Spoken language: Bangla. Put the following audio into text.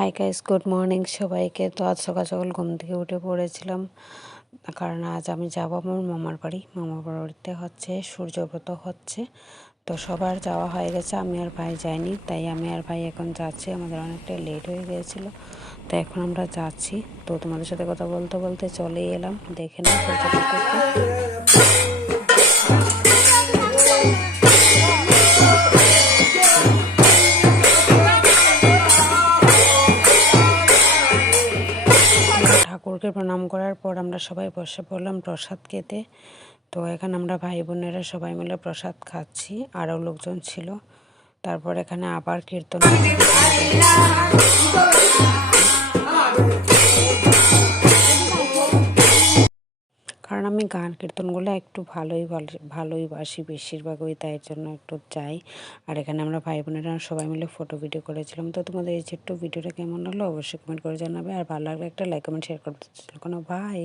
হাই গাইস, গুড মর্নিং সবাইকে। তো আজ সকাল সকাল ঘুম থেকে উঠে পড়েছিলাম, কারণ আজ আমি যাবো আমার মামার বাড়ি। মামার বাড়িতে হচ্ছে সূর্যব্রত হচ্ছে। তো সবার যাওয়া হয়ে গেছে, আমি আর ভাই যাইনি, তাই আমি আর ভাই এখন যাচ্ছি। আমাদের অনেকটা লেট হয়ে গিয়েছিল, তো এখন আমরা যাচ্ছি। তো তোমাদের সাথে কথা বলতে বলতে চলে এলাম, দেখে না সূর্যব্রতকে। ঠাকুরকে প্রণাম করার পর আমরা সবাই বসে পড়লাম প্রসাদ খেতে। তো এখানে আমরা ভাই বোনেরা সবাই মিলে প্রসাদ খাচ্ছি, আরও লোকজন ছিল। তারপর এখানে আবার কীর্তন, কারণ আমি গান কীর্তনগুলো একটু ভালোই বাসি বেশিরভাগই, তাই জন্য একটু যাই। আর এখানে আমরা ভাই বোনেরা সবাই মিলে ফটো ভিডিও করেছিলাম। তো তোমাদের এই ছোট্ট ভিডিওটা কেমন হলো অবশ্যই কমেন্ট করে জানাবে, আর ভালো লাগলে একটা লাইক কমেন্ট শেয়ার করতে কোনো ভাই।